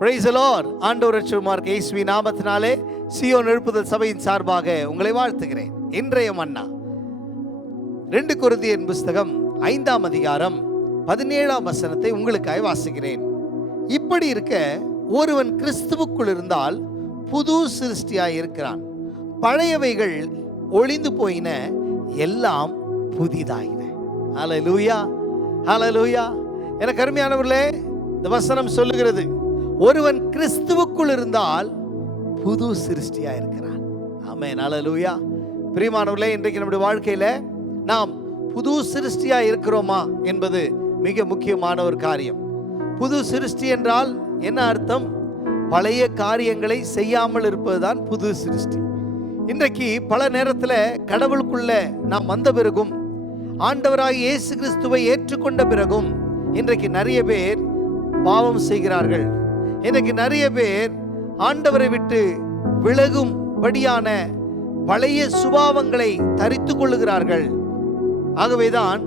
பிரைசலோர் ஆண்டவர் ரட்சகுமார் இயேசுவி நாமத்தினாலே சியோன் எழுப்புதல் சபையின் சார்பாக உங்களை வாழ்த்துகிறேன். இன்றைய மன்னா. ரெண்டு குருதியின் புஸ்தகம் ஐந்தாம் அதிகாரம் பதினேழாம் வசனத்தை உங்களுக்காக வாசிக்கிறேன். இப்படி இருக்க ஒருவன் கிறிஸ்துவுக்குள் இருந்தால் புது சிருஷ்டியாய் இருக்கிறான். பழையவைகள் ஒளிந்து போயின எல்லாம் புதிதாயின. ஹலலூயா ஹலலூயா எனக்கு அருமையானவர்களே இந்த வசனம் சொல்லுகிறது. ஒருவன் கிறிஸ்துவுக்குள் இருந்தால் புது சிருஷ்டியா இருக்கிறான் ஆமென். லூயா பிரியமானவர்களே இன்றைக்கு நம்முடைய வாழ்க்கையில நாம் புது சிருஷ்டியா இருக்கிறோமா என்பது மிக முக்கியமான ஒரு காரியம். புது சிருஷ்டி என்றால் என்ன அர்த்தம்? பழைய காரியங்களை செய்யாமல் இருப்பதுதான் புது சிருஷ்டி. இன்றைக்கு பல நேரத்தில் கடவுளுக்குள்ள நாம் வந்த பிறகும் ஆண்டவராக இயேசு கிறிஸ்துவை ஏற்றுக்கொண்ட பிறகும் இன்றைக்கு நிறைய பேர் பாவம் செய்கிறார்கள். இன்னைக்கு நிறைய பேர் ஆண்டவரை விட்டு விலகும்படியான பழைய சுபாவங்களை தரித்து கொள்ளுகிறார்கள். ஆகவேதான்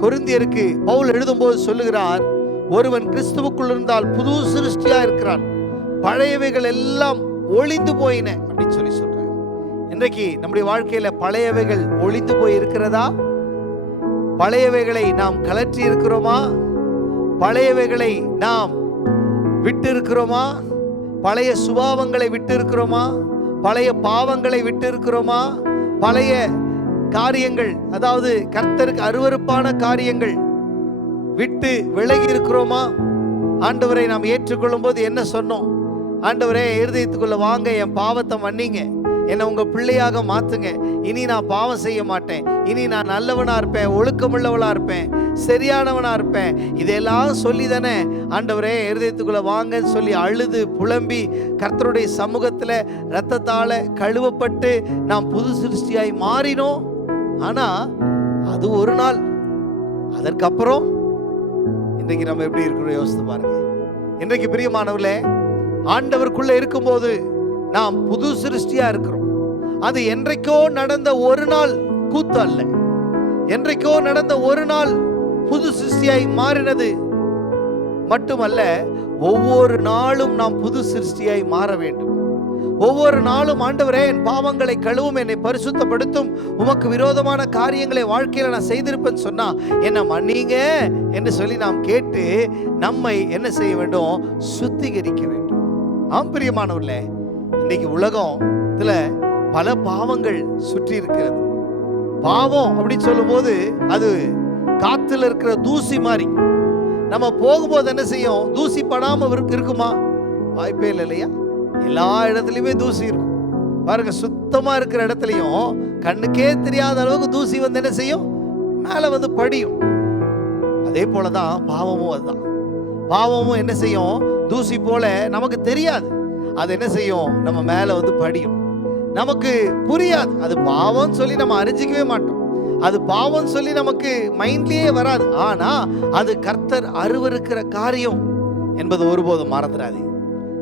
கொரிந்தியருக்கு பவுல் எழுதும்போது சொல்லுகிறார் ஒருவன் கிறிஸ்துவுக்குள் இருந்தால் புது சிருஷ்டியா இருக்கிறான். பழையவைகள் எல்லாம் ஒளிந்து போயின. அப்படின்னு சொல்லி சொல்றார். இன்றைக்கு நம்முடைய வாழ்க்கையில பழையவைகள் ஒளிந்து போய் இருக்கிறதா? பழையவைகளை நாம் கலற்றி இருக்கிறோமா? பழையவைகளை நாம் விட்டு இருக்கிறோமா பழைய சுபாவங்களை விட்டு இருக்கிறோமா பழைய பாவங்களை விட்டு இருக்கிறோமா பழைய காரியங்கள் அதாவது கர்த்தருக்கு அருவருப்பான காரியங்கள் விட்டு விலகி இருக்கிறோமா? ஆண்டவரை நாம் ஏற்றுக்கொள்ளும் போது என்ன சொன்னோம்? ஆண்டவரே இருதயத்துக்குள்ள வாங்க என் பாவத்தை மன்னிங்க. என்னை உங்க பிள்ளையாக மாத்துங்க. இனி நான் பாவம் செய்ய மாட்டேன். இனி நான் நல்லவனா இருப்பேன் ஒழுக்கமுள்ளவளா இருப்பேன். சரியானவனாக இருப்பேன். இதெல்லாம் சொல்லி தானே ஆண்டவரே இருதயத்துக்குள்ளே வாங்கன்னு சொல்லி அழுது புலம்பி கர்த்தருடைய சமூகத்தில் ரத்தத்தால கழுவப்பட்டு நாம் புது சிருஷ்டியாய் மாறினோம். ஆனா அது ஒரு நாள். அதற்கப்புறம் இன்றைக்கு நம்ம எப்படி இருக்கிறோம் யோசித்து பாருங்க. இன்றைக்கு பிரியமானவர்களே ஆண்டவருக்குள்ளே இருக்கும்போது நாம் புது சிருஷ்டியா இருக்கிறோம். அது என்றைக்கோ நடந்த ஒரு நாள் கூத்து அல்ல. என்றைக்கோ நடந்த ஒரு நாள் புது சிருஷ்டியாய் மாறினது மட்டுமல்ல ஒவ்வொரு நாளும் நாம் புது சிருஷ்டியாய் மாற வேண்டும். ஒவ்வொரு நாளும் ஆண்டவரே என் பாவங்களை கழுவும் என்னை பரிசுத்தப்படுத்தும் உமக்கு விரோதமான காரியங்களை வாழ்க்கையில நான் செய்திருப்பேன்னு சொன்னா என்ன மன்னிங்க என்று சொல்லி நாம் கேட்டு நம்மை என்ன செய்ய வேண்டும்? சுத்திகரிக்க வேண்டும். ஆம் பிரியமானவர்களே இன்னைக்கு உலகத்துல பல பாவங்கள் சுற்றி இருக்கிறது. பாவம் அப்படின்னு சொல்லும்போது அது காத்துல இருக்கிற தூசி மாதிரி. நம்ம போகும்போது என்ன செய்யும்? தூசி படாமல் இருக்குமா? வாய்ப்பே இல்லை இல்லையா? எல்லா இடத்துலையுமே தூசி இருக்கும். பாருங்க சுத்தமா இருக்கிற இடத்துலையும் கண்ணுக்கே தெரியாத அளவுக்கு தூசி வந்து என்ன செய்யும்? மேலே வந்து படியும். அதே போலதான் பாவமும் அதுதான். பாவமும் என்ன செய்யும்? தூசி போல நமக்கு தெரியாது. அது என்ன செய்யும்? நம்ம மேலே வந்து படியும். நமக்கு புரியாது. அது பாவம்னு சொல்லி நம்ம அறிஞ்சிக்கவே மாட்டோம். அது பாவம் சொல்லி நமக்கு மைண்ட்லேயே வராது. ஆனால் அது கர்த்தர் அருவருக்கிற காரியம் என்பது ஒருபோதும் மறந்துடாது.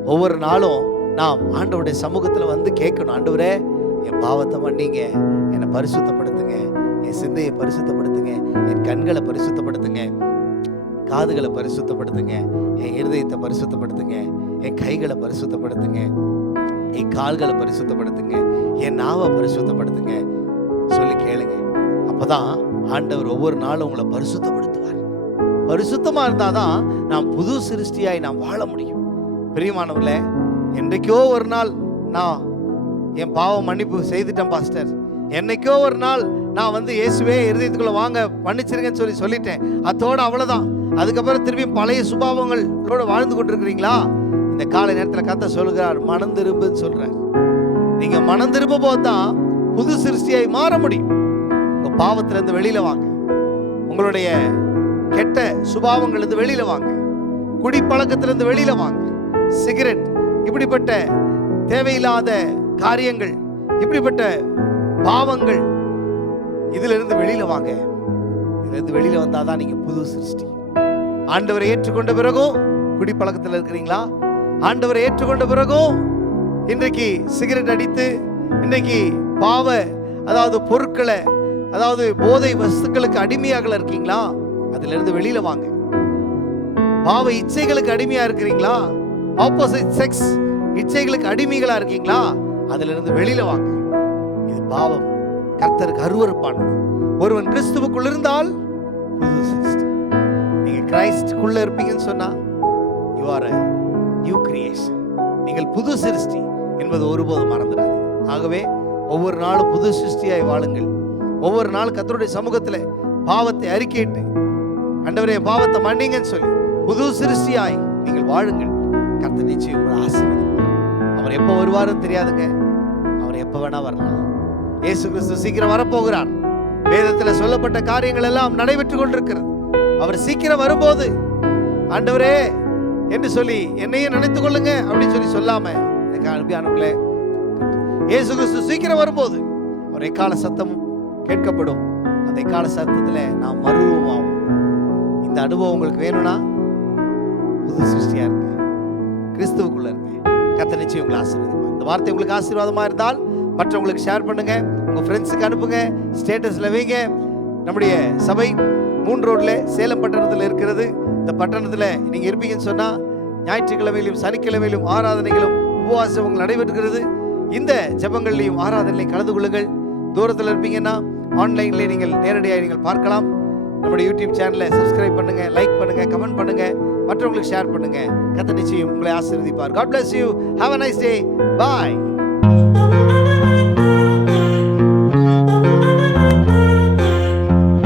ஒவ்வொரு நாளும் நாம் ஆண்டவருடைய சமூகத்தில் வந்து கேட்கணும் ஆண்டவரே என் பாவத்தை பண்ணீங்க என்னை பரிசுத்தப்படுத்துங்க என் சிந்தையை பரிசுத்தப்படுத்துங்க என் கண்களை பரிசுத்தப்படுத்துங்க காதுகளை பரிசுத்தப்படுத்துங்க என் இருதயத்தை பரிசுத்தப்படுத்துங்க என் கைகளை பரிசுத்தப்படுத்துங்க என் கால்களை பரிசுத்தப்படுத்துங்க என் நாவை பரிசுத்தப்படுத்துங்க. சொல்லி கேளுங்க. அப்பதான் ஆண்டவர் ஒவ்வொரு நாளும் உங்களை பரிசுத்தப்படுத்துவார். பரிசுத்தமா இருந்தாதான் நாம் புது சிருஷ்டியாய் நாம் வாழ முடியும். பிரியமானவர்களே என்றைக்கோ ஒரு நாள் நான் என் பாவம் மன்னிப்பு செய்துட்டேன் பாஸ்டர். என்னைக்கோ ஒரு நாள் நான் வந்து இயேசுவே இருதயத்துக்குள்ள வாங்க மன்னிச்சிருங்கன்னு சொல்லி சொல்லிட்டேன். அதோட அவ்வளவுதான். அதுக்கப்புறம் திரும்பி பழைய சுபாவங்களோட வாழ்ந்து கொண்டிருக்கிறீங்களா? இந்த காலை நேரத்தில் கத்த சொல்லுகிறார் மனம் திரும்புன்னு சொல்றார். நீங்க மனம் திரும்ப போது தான் புது சிருஷ்டியாய் மாற முடியும். பாவத்திலிருந்து வெளியில வாங்க. உங்களுடைய கெட்ட சுபாவங்கள்லேருந்து வெளியில வாங்க. குடிப்பழக்கத்திலிருந்து வெளியில வாங்க. சிகரெட் இப்படிப்பட்ட தேவையில்லாத காரியங்கள் இப்படிப்பட்ட பாவங்கள் இதிலிருந்து வெளியில் வெளியில வாங்க. இதுலேருந்து வெளியில் வெளியில வந்தாதான் நீங்க புது சிருஷ்டி. ஆண்டவரை ஏற்றுக்கொண்ட பிறகும் குடிப்பழக்கத்தில் இருக்கிறீங்களா? ஆண்டவரை ஏற்றுக்கொண்ட பிறகும் இன்றைக்கு சிகரெட் அடித்து இன்றைக்கு பாவ அதாவது பொருட்களை அதாவது போதை வஸ்துக்களுக்கு அடிமையாகல இருக்கீங்களா? அதுல இருந்து வெளியில வாங்க. பாவ இச்சைகளுக்கு அடிமையா இருக்கிறீங்களா? ஆப்போசிட் செக்ஸ் இச்சைகளுக்கு அடிமைகளா இருக்கீங்களா? அதுல இருந்து வெளியில வாங்க. இது பாவம். கர்த்தருக்கு அருவறுப்பானது ஒருவன் கிறிஸ்துவுக்குள் இருந்தால் புது சிருஷ்டி நீங்க கிரைஸ்டுக்குள்ள இருப்பீங்கன்னு சொன்னா யூ ஆர் நியூ கிரியேஷன் நீங்கள் புது சிருஷ்டி என்பது ஒருபோதும் மறந்துடாது ஆகவே ஒவ்வொரு நாளும் புது சிருஷ்டியாய் வாழுங்கள். ஒவ்வொரு நாள் கத்தருடைய சமூகத்துல பாவத்தை அறிக்கையிட்டு ஆண்டவரே பாவத்தை மன்னிங்கன்னு சொல்லி புது சிருஷ்டியாய் நீங்கள் வாழுங்கள். கர்த்தர் நிச்சயம் உங்களை ஆசீர்வதிப்பார். அவர் எப்போ வருவாருன்னு தெரியாதுங்க. அவர் எப்போ வேணா வரலாம். ஏசு கிறிஸ்து சீக்கிரம் வரப்போகிறார். வேதத்தில் சொல்லப்பட்ட காரியங்கள் எல்லாம் நடைபெற்று கொண்டிருக்கிறது. அவர் சீக்கிரம் வரும்போது ஆண்டவரே என்று சொல்லி என்னையும் நினைத்து கொள்ளுங்க அப்படின்னு சொல்லி சொல்லாம எனக்கு அனுப்பி அனுப்பல ஏசு கிறிஸ்து சீக்கிரம் வரும்போது அவர் எக்கால சத்தம் கேட்கப்படும். அந்த கால சத்தத்தில் நாம் மறுரூபமாகும் இந்த அனுபவம் உங்களுக்கு வேணும்னா புது சிருஷ்டியாக இருங்க. கிறிஸ்துவுக்குள்ள இருங்க. கத்த நிச்சயம் உங்களை ஆசீர்வதிப்பார். இந்த வார்த்தை உங்களுக்கு ஆசீர்வாதமாக இருந்தால் மற்றவங்களுக்கு ஷேர் பண்ணுங்க. உங்கள் ஃப்ரெண்ட்ஸுக்கு அனுப்புங்க. ஸ்டேட்டஸில் வைங்க. நம்முடைய சபை மூன் ரோட்டில் சேலம் பட்டணத்தில் இருக்கிறது. இந்த பட்டணத்தில் நீங்கள் இருப்பீங்கன்னு சொன்னால் ஞாயிற்றுக்கிழமையிலும் சனிக்கிழமையிலும் ஆராதனைகளும் உபவாசங்கள் நடைபெறுகிறது. இந்த ஜபங்கள்லையும் ஆராதனையிலையும் கலந்து கொள்ளுங்கள். தூரத்தில் இருப்பீங்கன்னா ஆன்லைனில் நீங்கள் நேரடியாக நீங்கள் பார்க்கலாம். நம்முடைய யூடியூப் சேனலை சப்ஸ்கிரைப் பண்ணுங்கள் லைக் பண்ணுங்கள் கமெண்ட் பண்ணுங்க மற்றவங்களுக்கு ஷேர் பண்ணுங்கள் கத்த நிச்சயம் உங்களை ஆசீர்வதிப்பார். God bless you have a nice day bye